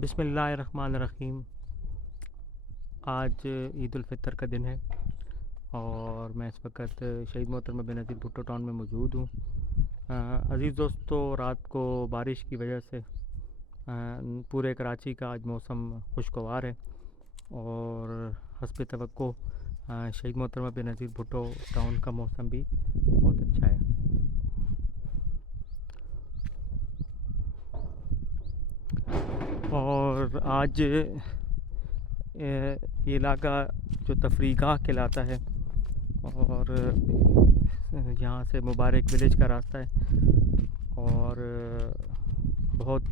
बिस्मिल्लाहिर्रहमानिर्रहीम। आज ईद उल फ़ितर का दिन है और मैं इस वक्त शहीद मोहतरमा बेनज़ीर भुट्टो टाउन में मौजूद हूँ। अज़ीज़ दोस्तों, रात को बारिश की वजह से पूरे कराची का आज मौसम खुशगवार है और हस्ब तवक्को शहीद मोहतरमा बेनज़ीर भुट्टो टाउन का मौसम भी बहुत अच्छा है। और आज ये इलाका जो तफरीगाह कहलाता है और यहाँ से मुबारक विलेज का रास्ता है और बहुत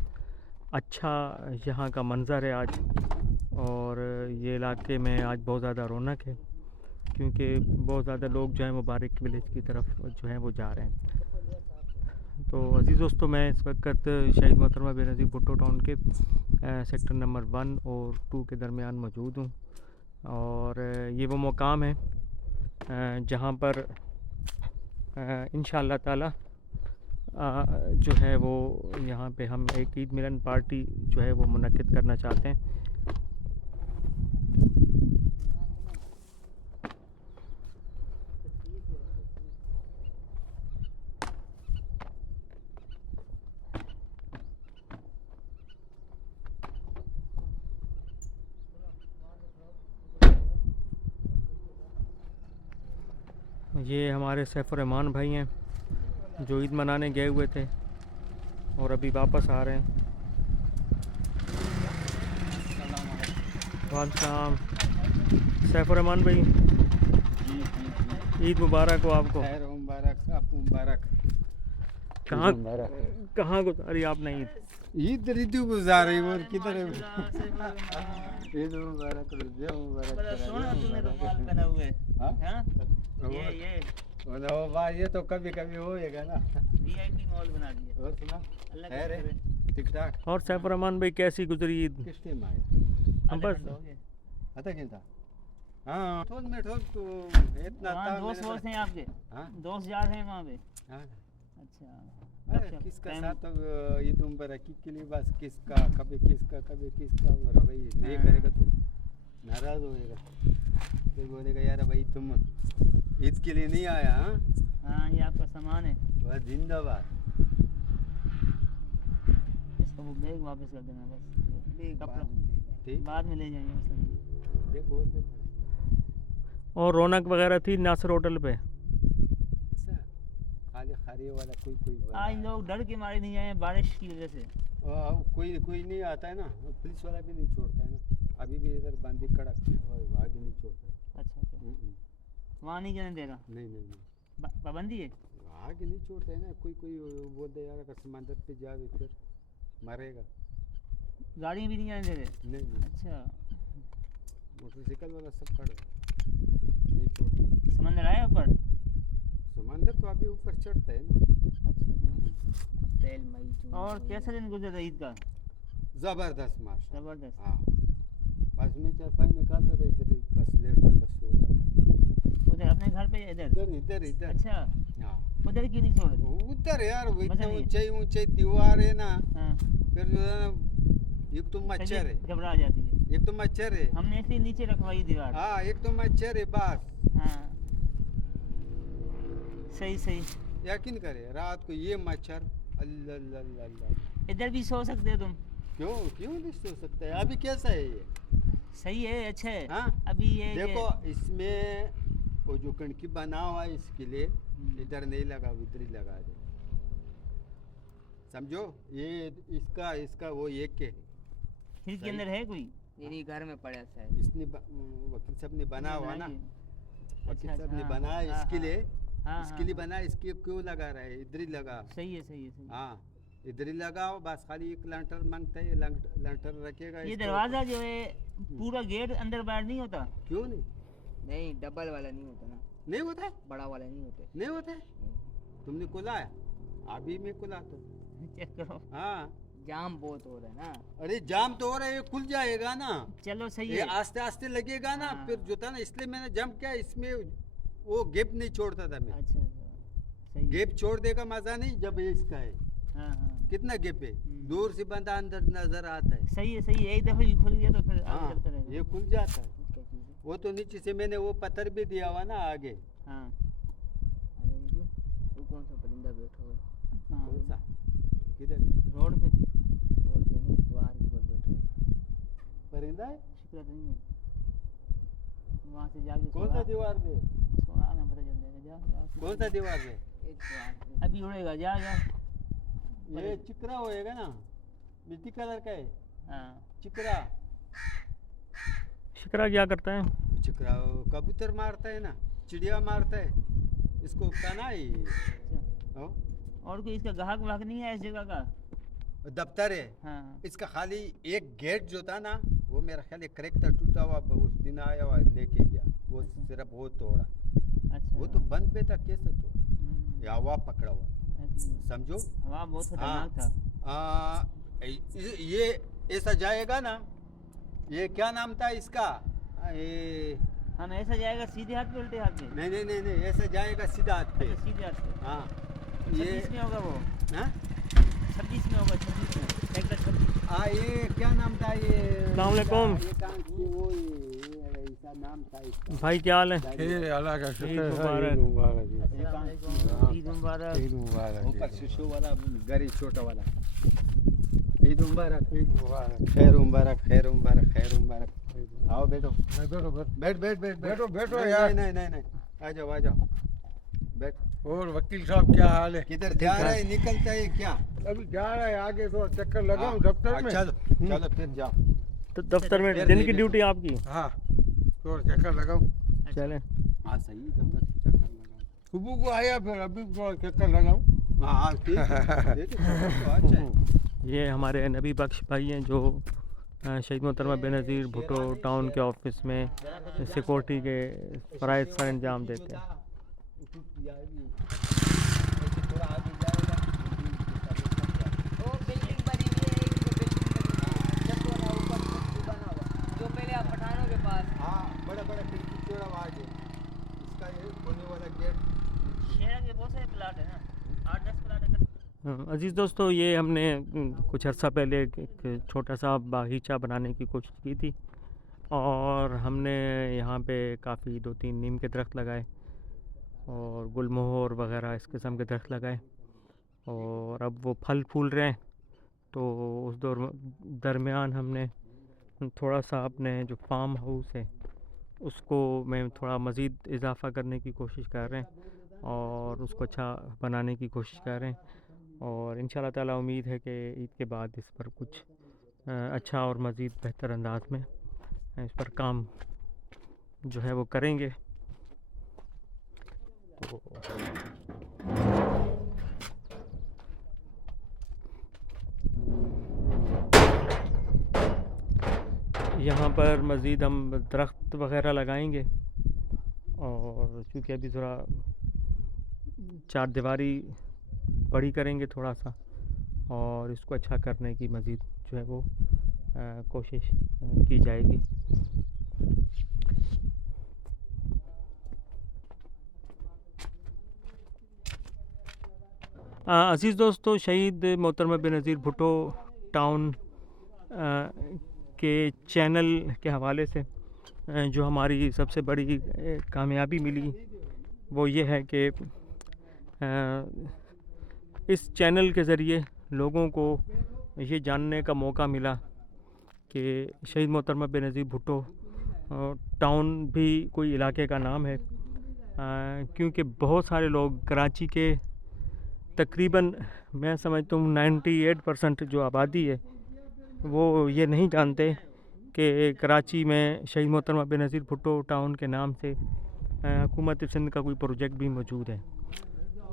अच्छा यहाँ का मंज़र है आज। और ये इलाके में आज बहुत ज़्यादा रौनक है क्योंकि बहुत ज़्यादा लोग जो हैं मुबारक विलेज की तरफ जो हैं वो जा रहे हैं। तो अज़ीज़ दोस्तों, मैं इस वक्त शहीद मोहतरमा बेनज़ीर भुट्टो टाउन के सेक्टर नंबर 1 और 2 के दरमियान मौजूद हूँ और ये वो मुकाम है जहाँ पर इंशाअल्लाह ताला जो है वो यहाँ पे हम एक ईद मिलन पार्टी जो है वो मुनक्किद करना चाहते हैं। ये हमारे सैफुर्रहमान भाई हैं जो ईद मनाने गए हुए थे और अभी वापस आ रहे हैं। वालेकुम सैफुर्रहमान भाई, ईद मुबारक हो आपको। मुबारक, आपको मुबारक। कहाँ गुजारी आपने ईद? ईद रीति गुजारी और किधर ईद मुबारक, ये तो कभी कभी होएगा ना। वीआईपी मॉल बना दिया। और सुना अल्लाह है रे, का ठीक ठाक। और सैफुर्रहमान भाई कैसी गुजरी ईद? किस टाइम आए? हम बस आता घंटा। हाँ ठोल में ठोल तो इतना वहाँ दोस्त वोस्त हैं आपके? हाँ दोस्त यार हैं वहाँ पे? हाँ। अच्छा। अरे किसका साथ अब ईद मुबारक के लिए बस किसका कभी किसका और भाई नहीं करेगा तो नाराज होएगा, फिर बोलेगा यार भाई तुम ईद के लिए नहीं आया। हाँ ये आपका सामान है, बस जिंदाबाद। इसको वो बैग वापस कर देना बस, कपड़ा ठीक बाद में ले जाएंगे। देखो और रौनक वगैरह थी नासिर होटल पे? ऐसा खाली खारी वाला कोई आज लोग डर के मारे नहीं आए बारिश की वजह से। कोई नहीं आता है ना, पुलिस वाला भी नहीं छोड़ता है ना। अभी भी इधर बांधी कड़क और आगे नहीं छोड़ता। अच्छा वहाँ नहीं जाने देगा? नहीं पाबंदी है, आगे नहीं छोड़ता है ना। कोई बोलते यार अगर समंदर पे जावे फिर मरेगा। गाड़ियाँ भी नहीं जाने दे रहे? नहीं अच्छा, मोटरसाइकिल वाला सब खड़ा है, नहीं छोड़ता। समंदर आया ऊपर? समंदर तो अभी ऊपर चढ़ता है ना। अप्रैल मई जून। और कैसा दिन गुजरा ईद का? जबरदस्त माशा। जबरदस्त। हाँ बस में चारपाई में खाता था, इधर बस लेटता था, सोता था। उधर अपने घर पे? इधर अच्छा हाँ। उधर क्यों नहीं छोड़े? उधर यार वो मजा इतने नहीं है। ऊंचे दीवार है ना। हाँ फिर जो है ना, एक तो मच्छर है, घबरा जाती है। एक तो मच्छर है। हमने इसलिए नीचे रखवाई दीवार। हाँ एक तो मच्छर है बस। हाँ सही। यकीन करे रात को ये मच्छर अल्लाह। इधर भी सो सकते हो तुम? क्यों नहीं सो सकता है? अभी कैसा है ये? सही है, अच्छा है। हाँ अभी ये देखो इसमें वो जो कणकी बना हुआ है इसके लिए इधर नहीं लगा, उधर ही लगा दे, समझो। ये इसका वो एक के खिड़की के अंदर है कोई? यही घर में पड़ा शायद। इसने वकील साहब ने बना हुआ ना, वकील साहब ने हाँ, बनाया हाँ, इसके हाँ, लिए। हाँ, इसके लिए बना, इसके क्यों लगा रहा है? इधर ही लगा। सही है। हाँ इधर ही लगाओ बस, खाली एक लंटर मांगता है, लंटर रखेगा। ये इसके दरवाजा जो है पूरा गेट अंदर बाहर नहीं होता? क्यों नहीं? नहीं डबल वाला नहीं होता ना, नहीं होता है? बड़ा वाला नहीं होता। नहीं होता है? तुमने खुला है? अभी मैं खुला तो चेक करो। हाँ जाम बहुत हो रहा है ना। अरे जाम तो हो रहा है, ये खुल जाएगा ना। चलो सही ये है। आस्ते आस्ते लगेगा ना। हाँ। फिर जो था ना, इसलिए मैंने जंप किया, इसमें वो गैप नहीं छोड़ता था मैं। अच्छा सही है। गैप छोड़ देगा मजा नहीं जब ये इसका है। हाँ कितना गैप है, दूर से बंदा अंदर नजर आता है। सही है, एक दफे ये खुल गया तो फिर आगे हाँ चलता रहेगा। ये खुल जाता है। क्या चीज़ है? वो तो नीचे से मैंने वो पत्थर भी दिया हुआ ना आगे। हाँ। अरे ये वो कौन सा परिंदा बैठा हुआ है? हाँ, कौन सा, किधर है? रोड पे रोड पे नहीं, द्वार के ऊपर बैठा हुआ है। परिंदा है? शिकरा तो नहीं है। वहाँ से जाके कौन सा दीवार पे? उसको आना पता चल जाएगा। जाओ कौन सा दीवार पे? एक द्वार पे। अभी उड़ेगा, जा जा। ये चिकरा होएगा ना, मिट्टी कलर का है हाँ। चिकरा। शिकरा क्या करता है? चिकरा कबूतर मारता है ना, चिड़िया मारता है, इसको कहना है। अच्छा। हाँ? और कोई इसका ग्राहक वाहक नहीं है इस जगह का? दफ्तर है हाँ। इसका, खाली एक गेट जो था ना वो मेरा ख्याल है क्रैक था, टूटा हुआ, उस दिन आया हुआ लेके गया वो, अच्छा। सिर्फ वो तोड़ा। अच्छा। वो तो बंद पे था, कैसे तो हम्म, हवा पकड़ा हुआ, ऐसी है। समझो। हवा बहुत हाँ। खतरनाक था। ये ऐसा जाएगा ना, ये क्या नाम था इसका, ये हाँ ना, ऐसा जाएगा सीधे हाथ पे उल्टे हाथ पे? नहीं नहीं नहीं नहीं, ऐसा जाएगा सीधा हाथ पे। अच्छा, सीधे हाथ पे। हाँ 26 में होगा वो। हाँ 26 में होगा, 26 में सेक्टर 26। ये क्या नाम था, ये अस्सलाम वालेकुम। ये कहाँ की वो, ये ऐसा नाम था इसका। भाई क्या हाल है? ये अल्लाह का शुक्र है, मुबारक। ईद मुबारक है। अस्सलाम वालेकुम, ईद मुबारक। ईद मुबारक ऊपर है। शिशु वाला गरी छोटा वाला, ईद मुबारक। ईद मुबारक। खैर मुबारक, खैर मुबारक, खैर मुबारक। आओ बैठो, बैठो बैठो बैठ बैठ बैठ बैठो, बैठो नहीं, यार। नहीं नहीं नहीं, आ जाओ आ जाओ, बैठ। और वकील साहब क्या हाल है? किधर जा रहा है, निकलता है क्या? अभी जा रहा है आगे, तो चक्कर लगाऊं हाँ, दफ्तर में। चलो चलो फिर जाओ। तो दफ्तर में फिर दिन नहीं की बैठो। ड्यूटी आपकी? हाँ तो चक्कर लगाऊं। चलें। हाँ सही, जब तक चक्कर लगा। सुबह को आया, फिर अभी थोड़ा चक्कर लगाऊं। हाँ हाँ ठीक है, देखिए चक्कर तो अच्छा है। ये हमारे नबी बख्श भाई हैं जो शहीद मोहतरमा बेनज़ीर भुट्टो टाउन के ऑफिस में सिक्योरिटी के फ़राइज़ सर अंजाम देते हैं। वो बिल्डिंग बनी हुई है, एक बिल्डिंग बनी हुई है, छत वाला ऊपर छत बना हुआ, जो पहले पठानों के पास। हाँ बड़ा बड़ा खिड़की चौड़ा आगे, इसका ये खोलने वाला गेट। शहर के बहुत सारे प्लाट है ना, 8-10 प्लाट है। अज़ीज़ दोस्तों, ये हमने कुछ अर्सा पहले एक छोटा सा बागीचा बनाने की कोशिश की थी और हमने यहाँ पे काफ़ी 2-3 नीम के दरख्त लगाए और गुलमोहर वगैरह इस किस्म के दरख्त लगाए और अब वो फल फूल रहे हैं। तो उस दरमियान हमने थोड़ा सा अपने जो फार्म हाउस है उसको में थोड़ा मज़ीद इजाफ़ा करने की कोशिश कर रहे हैं और उसको अच्छा बनाने की कोशिश कर रहे हैं और इंशाल्लाह ताला उम्मीद है कि ईद के बाद इस पर कुछ अच्छा और मज़ीद बेहतर अंदाज में इस पर काम जो है वो करेंगे। तो यहाँ पर मज़ीद हम दरख्त वगैरह लगाएंगे और चूँकि अभी ज़रा चार दीवारी बड़ी करेंगे थोड़ा सा और इसको अच्छा करने की मज़ीद जो है वो कोशिश की जाएगी। अज़ीज़ दोस्तों, शहीद मोहतरमा बेनज़ीर भुट्टो टाउन के चैनल के हवाले से जो हमारी सबसे बड़ी कामयाबी मिली वो ये है कि इस चैनल के ज़रिए लोगों को ये जानने का मौका मिला कि शहीद मोहतरमा बेनज़ीर भुट्टो टाउन भी कोई इलाके का नाम है, क्योंकि बहुत सारे लोग कराची के तकरीबन मैं समझता हूँ 98% जो आबादी है वो ये नहीं जानते कि कराची में शहीद मोहतरमा बेनज़ीर भुट्टो टाउन के नाम से हुकूमत सिंध का कोई प्रोजेक्ट भी मौजूद है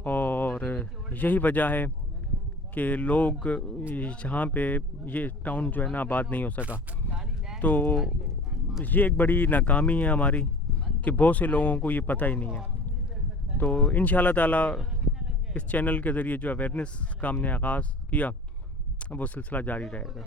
और यही वजह है कि लोग यहाँ पे ये टाउन जो है ना आबाद नहीं हो सका। तो ये एक बड़ी नाकामी है हमारी कि बहुत से लोगों को ये पता ही नहीं है। तो इंशाल्लाह ताला इस चैनल के ज़रिए जो अवेयरनेस का हमने आगाज़ किया वो सिलसिला जारी रहेगा।